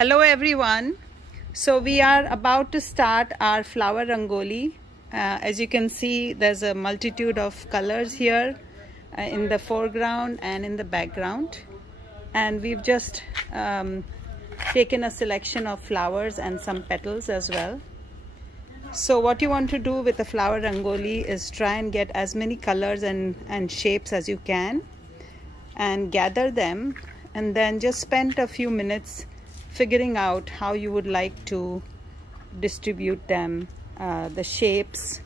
Hello everyone. So we are about to start our flower rangoli. As you can see, there's a multitude of colors here in the foreground and in the background, and we've just taken a selection of flowers and some petals as well. So what you want to do with the flower rangoli is try and get as many colors and shapes as you can and gather them, and then just spend a few minutes figuring out how you would like to distribute them, the shapes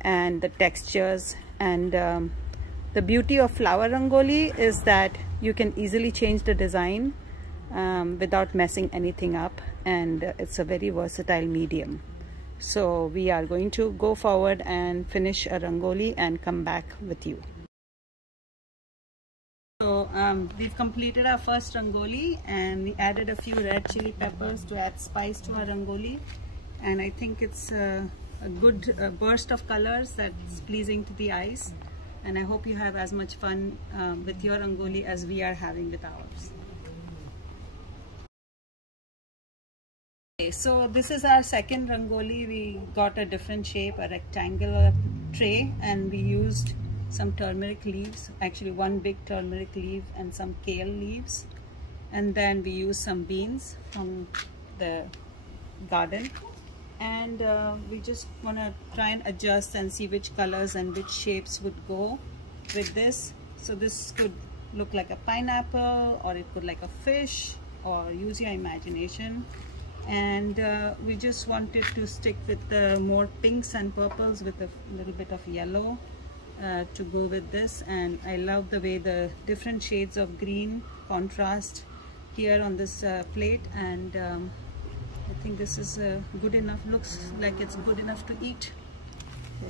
and the textures. And the beauty of flower rangoli is that you can easily change the design without messing anything up, and it's a very versatile medium. So we are going to go forward and finish a rangoli and come back with you. So we've completed our first rangoli, and we added a few red chili peppers to add spice to our rangoli, and I think it's a good burst of colors that's pleasing to the eyes, and I hope you have as much fun with your rangoli as we are having with ours. Okay, so this is our second rangoli. We got a different shape, a rectangular tray, and we used some turmeric leaves, actually one big turmeric leaf and some kale leaves, and then we use some beans from the garden, and we just want to try and adjust and see which colors and which shapes would go with this. So this could look like a pineapple, or it could like a fish, or use your imagination. And we just wanted to stick with the more pinks and purples with a little bit of yellow to go with this. And I love the way the different shades of green contrast here on this plate, and I think this is good enough, looks like it's good enough to eat. Yeah.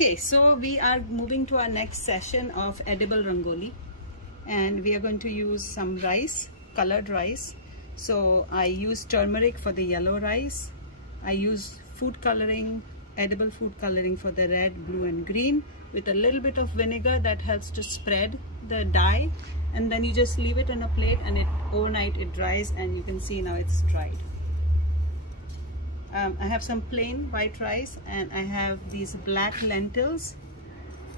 Okay, so we are moving to our next session of edible rangoli, and we are going to use some rice, colored rice. So I use turmeric for the yellow rice. I use food coloring, edible food coloring for the red, blue and green, with a little bit of vinegar that helps to spread the dye, and then you just leave it in a plate, and overnight it dries, and you can see now it's dried. I have some plain white rice, and I have these black lentils,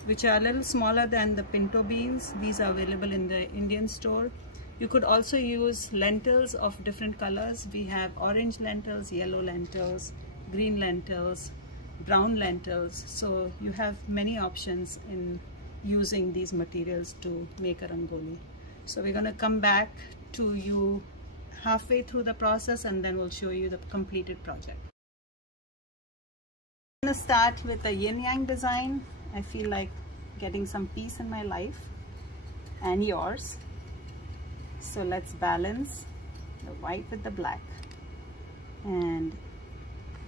which are a little smaller than the pinto beans. These are available in the Indian store. You could also use lentils of different colors. We have orange lentils, yellow lentils, green lentils, brown lentils. So you have many options in using these materials to make a rangoli. So we're going to come back to you halfway through the process, and then we'll show you the completed project. I'm going to start with a yin-yang design. I feel like getting some peace in my life and yours. So let's balance the white with the black. And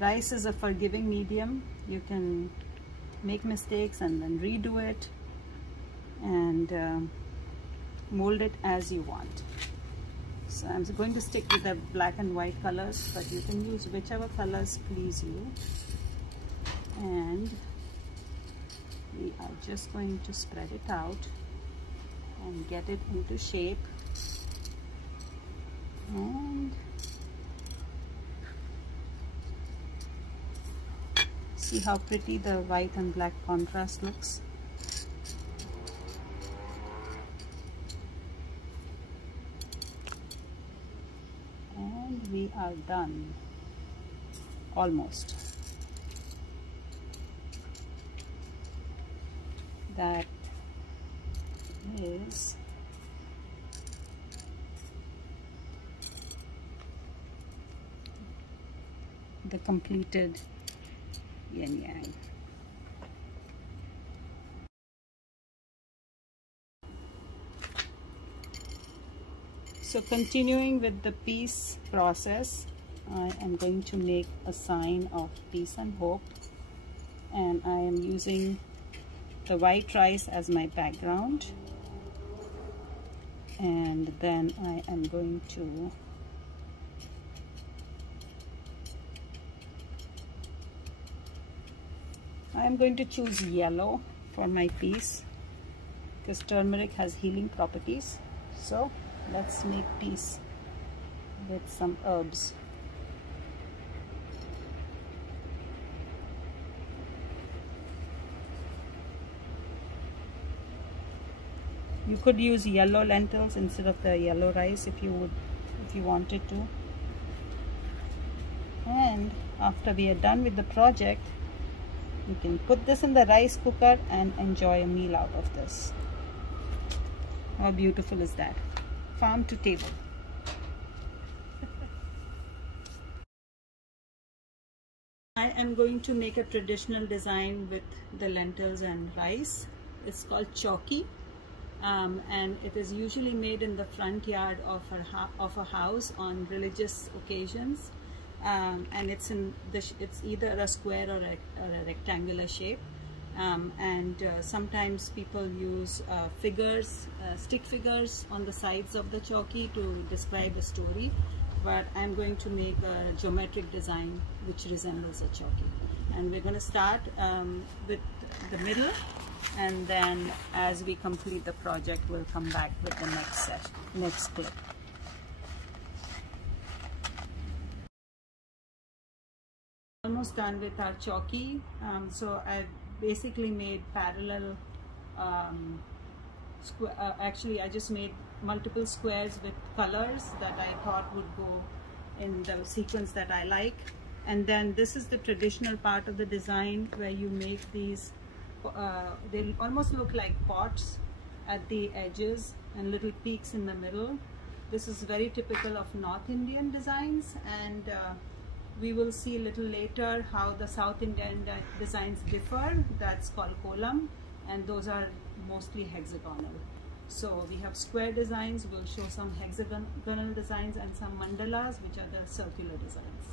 rice is a forgiving medium. You can make mistakes and then redo it and mold it as you want. So I'm going to stick with the black and white colors, but you can use whichever colors please you. And we are just going to spread it out and get it into shape. And see how pretty the white and black contrast looks. We are done, almost. That is the completed yin yang. So continuing with the peace process, I am going to make a sign of peace and hope, and I am using the white rice as my background, and then I am going to choose yellow for my piece because turmeric has healing properties. So let's make peace with some herbs. You could use yellow lentils instead of the yellow rice if you wanted to. And after we are done with the project, you can put this in the rice cooker and enjoy a meal out of this. How beautiful is that? Farm to table. I am going to make a traditional design with the lentils and rice. It's called chowki, and it is usually made in the front yard of a house on religious occasions. And it's either a square or a rectangular shape, and sometimes people use figures, stick figures on the sides of the chowki to describe a story, but I'm going to make a geometric design which resembles a chowki. And we're going to start with the middle, and then as we complete the project we'll come back with the next clip. Almost done with our chowki. So I've basically made parallel actually I just made multiple squares with colors that I thought would go in the sequence that I like. And then this is the traditional part of the design where you make these they almost look like pots at the edges and little peaks in the middle. This is very typical of North Indian designs, and we will see a little later how the South Indian designs differ. That's called Kolam, and those are mostly hexagonal. So we have square designs, we'll show some hexagonal designs and some mandalas, which are the circular designs.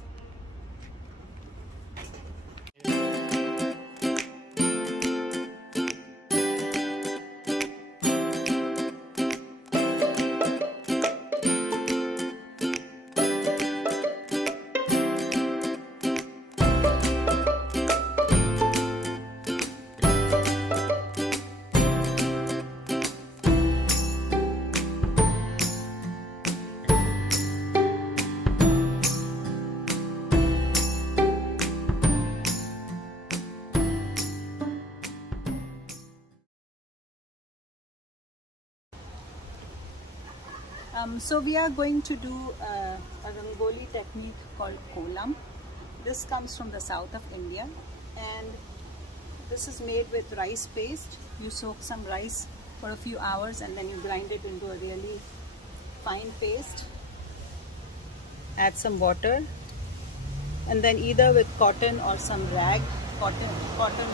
So we are going to do a Rangoli technique called Kolam. This comes from the south of India, and this is made with rice paste. You soak some rice for a few hours and then you grind it into a really fine paste. Add some water, and then either with cotton or some rag, cotton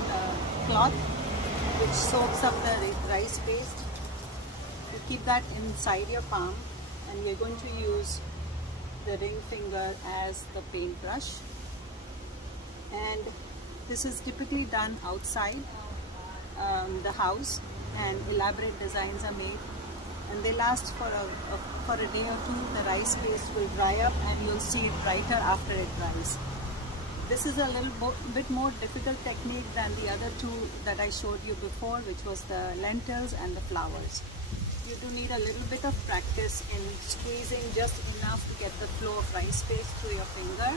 cloth, which soaks up the rice paste. You keep that inside your palm, and we're going to use the ring finger as the paintbrush. And this is typically done outside the house, and elaborate designs are made, and they last for a day or two. The rice paste will dry up and you'll see it brighter after it dries. This is a little bit more difficult technique than the other two that I showed you before, which was the lentils and the flowers. You do need a little bit of practice in squeezing just enough to get the flow of rice paste through your finger.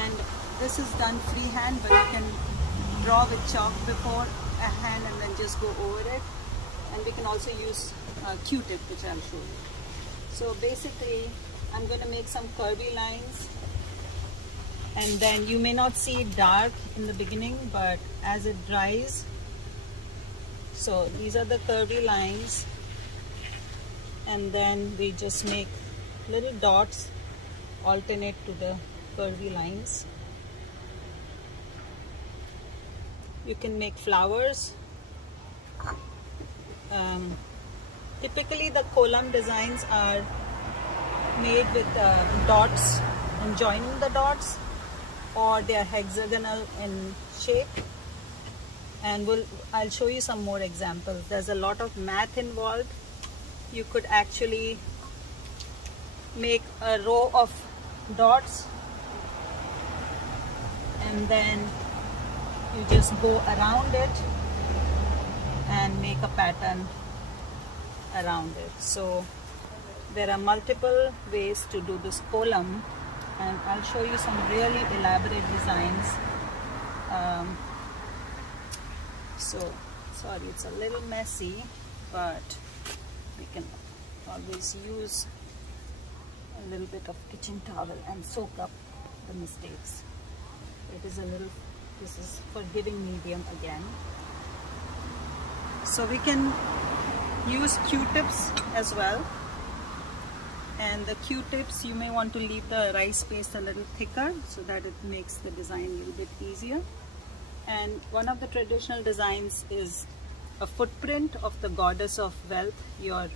And this is done freehand, but you can draw with chalk before a hand and then just go over it. And we can also use a Q-tip, which I'll show you. So basically, I'm going to make some curvy lines, and then you may not see it dark in the beginning, but as it dries. So these are the curvy lines, and then we just make little dots alternate to the curvy lines. You can make flowers. Typically the Kolam designs are made with dots and joining the dots, or they are hexagonal in shape. And I'll show you some more examples. There's a lot of math involved. You could actually make a row of dots and then you just go around it and make a pattern around it. So there are multiple ways to do this kolam, and I'll show you some really elaborate designs. So sorry, it's a little messy, but we can always use a little bit of kitchen towel and soak up the mistakes. It is a little, this is forgiving medium again. So we can use Q-tips as well, and the Q-tips you may want to leave the rice paste a little thicker so that it makes the design a little bit easier. And one of the traditional designs is a footprint of the goddess of wealth. You're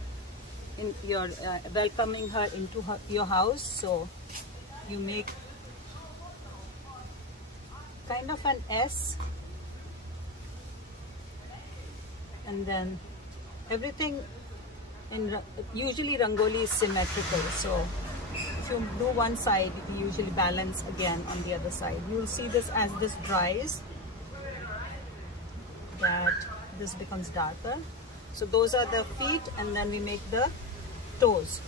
welcoming her into your house, so you make kind of an S, and then everything in usually Rangoli is symmetrical, so if you do one side, you usually balance again on the other side. You'll see this as this dries, that this becomes darker. So those are the feet, and then we make the toes.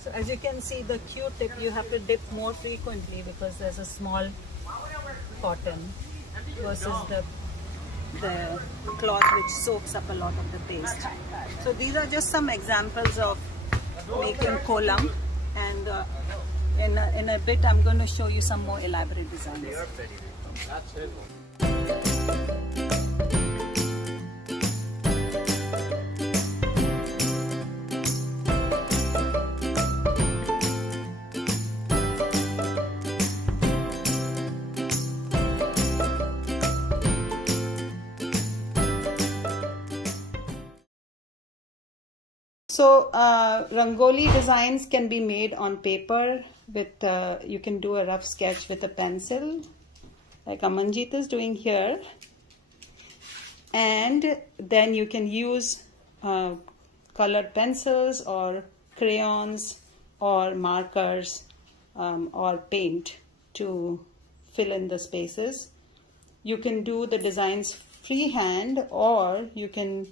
So as you can see, the Q-tip you have to dip more frequently because there's a small cotton versus the cloth which soaks up a lot of the paste. So these are just some examples of making kolam, and in a bit I'm going to show you some more elaborate designs. So Rangoli designs can be made on paper with, you can do a rough sketch with a pencil like Amanjit is doing here, and then you can use colored pencils or crayons or markers or paint to fill in the spaces. You can do the designs freehand, or you can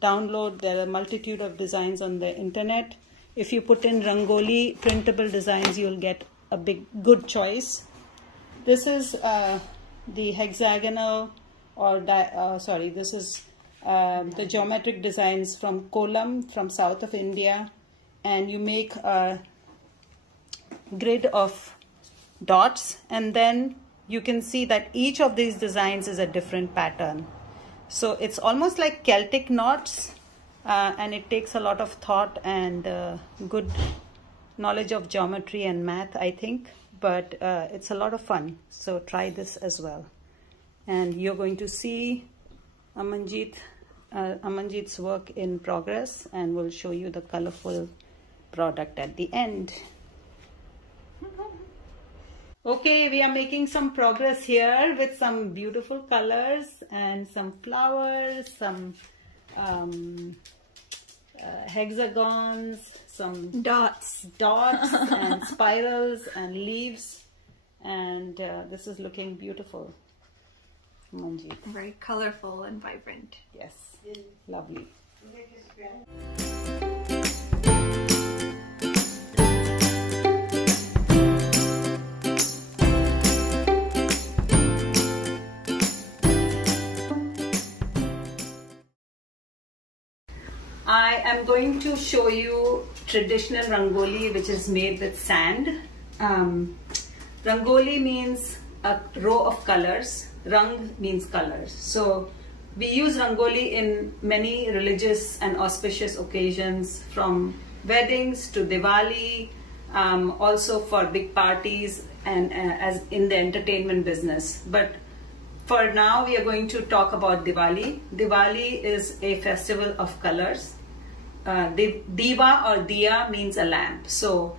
download. There are a multitude of designs on the internet. If you put in Rangoli printable designs, you'll get a good choice. This is the hexagonal, or this is the geometric designs from Kolam, from south of India, and you make a grid of dots, and then you can see that each of these designs is a different pattern. So it's almost like Celtic knots, and it takes a lot of thought and good knowledge of geometry and math, I think, but it's a lot of fun. So try this as well. And you're going to see Amanjit's work in progress, and we'll show you the colorful product at the end. Okay, we are making some progress here with some beautiful colors and some flowers, some hexagons, some dots and spirals and leaves, and this is looking beautiful. Manjeet. Very colorful and vibrant. Yes, lovely. I am going to show you traditional Rangoli, which is made with sand. Rangoli means a row of colors. Rang means colors. So We use Rangoli in many religious and auspicious occasions, from weddings to Diwali, also for big parties and as in the entertainment business. But for now, we are going to talk about Diwali. Diwali is a festival of colors. Diva or Diya means a lamp. So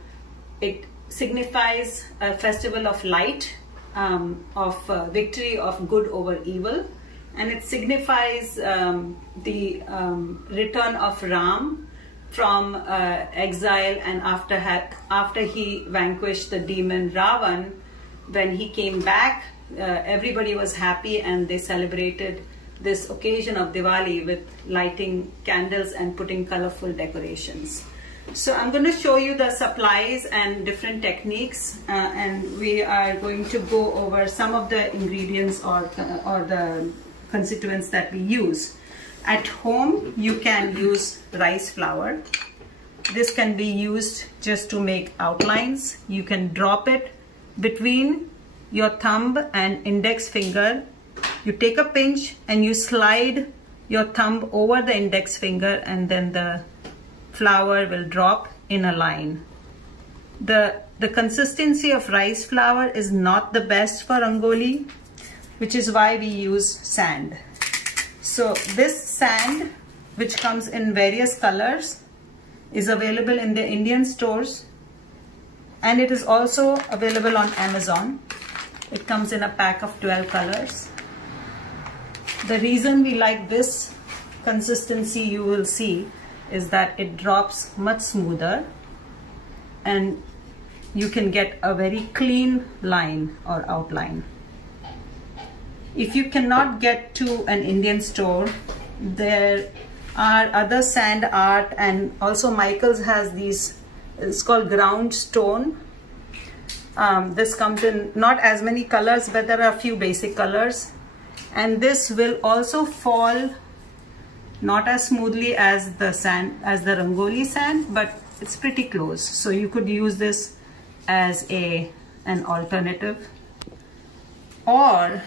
it signifies a festival of light, of victory of good over evil. And it signifies the return of Ram from exile, and after he vanquished the demon Ravan, when he came back, everybody was happy and they celebrated this occasion of Diwali with lighting candles and putting colorful decorations. So I'm going to show you the supplies and different techniques, and we are going to go over some of the ingredients or the constituents that we use. At home, you can use rice flour. This can be used just to make outlines. You can drop it between your thumb and index finger. You take a pinch and you slide your thumb over the index finger, and then the flour will drop in a line. The consistency of rice flour is not the best for Rangoli, which is why we use sand. So this sand, which comes in various colors, is available in the Indian stores, and it is also available on Amazon. It comes in a pack of 12 colors. The reason we like this consistency, you will see, is that it drops much smoother and you can get a very clean line or outline. If you cannot get to an Indian store, there are other sand art, and also Michael's has these, it's called ground stone. This comes in not as many colors, but there are a few basic colors, and this will also fall not as smoothly as the sand, as the Rangoli sand, but it's pretty close. So you could use this as an alternative, or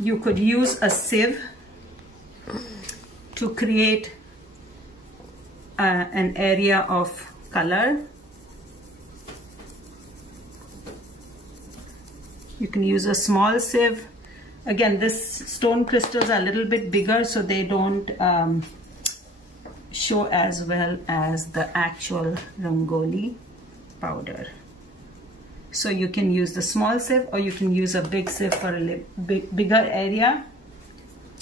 you could use a sieve to create an area of color. You can use a small sieve. Again, this stone crystals are a little bit bigger, so they don't show as well as the actual Rangoli powder. So you can use the small sieve, or you can use a big sieve for a bigger area.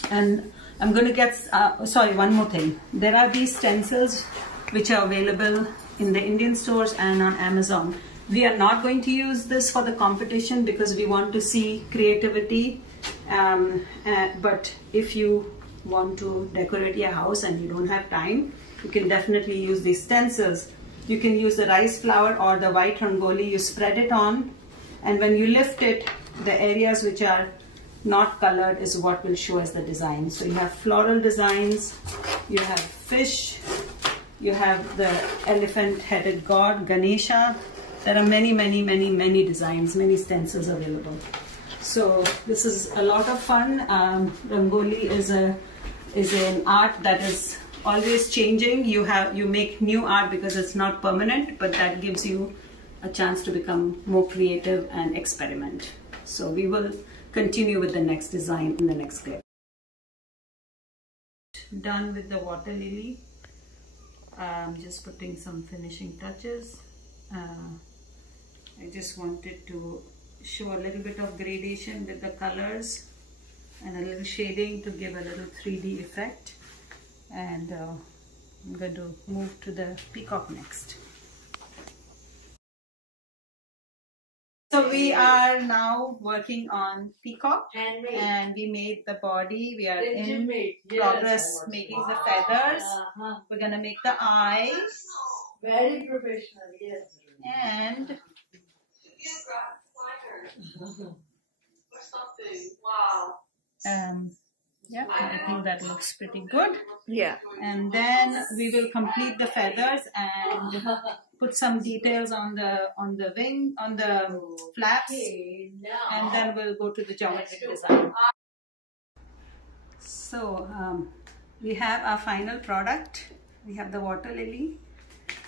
And I'm going to get, sorry, one more thing. There are these stencils which are available in the Indian stores and on Amazon. We are not going to use this for the competition because we want to see creativity. But if you want to decorate your house and you don't have time, you can definitely use these stencils. You can use the rice flour or the white Rangoli. You spread it on, and when you lift it, the areas which are not colored is what will show as the design. So you have floral designs, you have fish, you have the elephant-headed god, Ganesha. There are many designs, many stencils available. So this is a lot of fun. Rangoli is an art that is always changing. You make new art because it's not permanent, but that gives you a chance to become more creative and experiment. So we will continue with the next design in the next clip. Done with the water lily. I'm just putting some finishing touches. I just wanted to show a little bit of gradation with the colors and a little shading to give a little 3D effect. And I'm going to move to the peacock next. So we are now working on peacock, and we made the body. We are in progress making the feathers. We're going to make the eyes. Very professional, yes. And yeah, I think that looks pretty good. Yeah. And then we will complete the feathers and put some details on the wing, on the flaps, and then we'll go to the geometric design. So we have our final product. We have the water lily.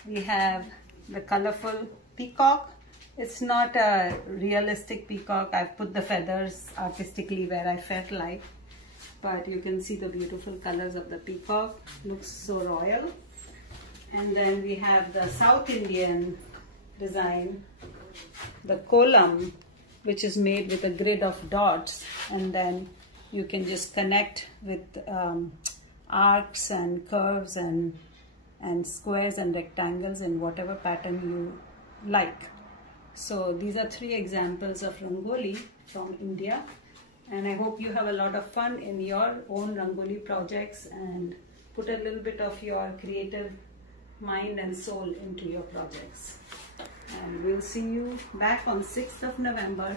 We have the colorful peacock. It's not a realistic peacock. I've put the feathers artistically where I felt like. But you can see the beautiful colors of the peacock. Looks so royal. And then we have the South Indian design, the Kolam, which is made with a grid of dots, and then you can just connect with arcs and curves and squares and rectangles in whatever pattern you like. So these are 3 examples of Rangoli from India, and I hope you have a lot of fun in your own Rangoli projects and put a little bit of your creative mind and soul into your projects. And we'll see you back on 6th of November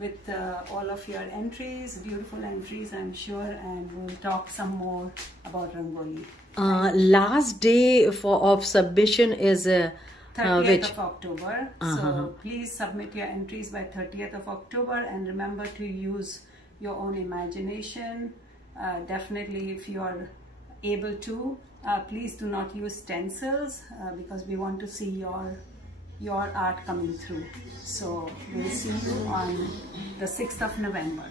with all of your entries, beautiful entries I'm sure, and we'll talk some more about Rangoli. Last day of submission is 30th of October. So please submit your entries by 30th of October, and remember to use your own imagination. Definitely, if you are able to, please do not use stencils because we want to see your art coming through. So we'll see you on the 6th of November.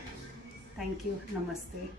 Thank you. Namaste.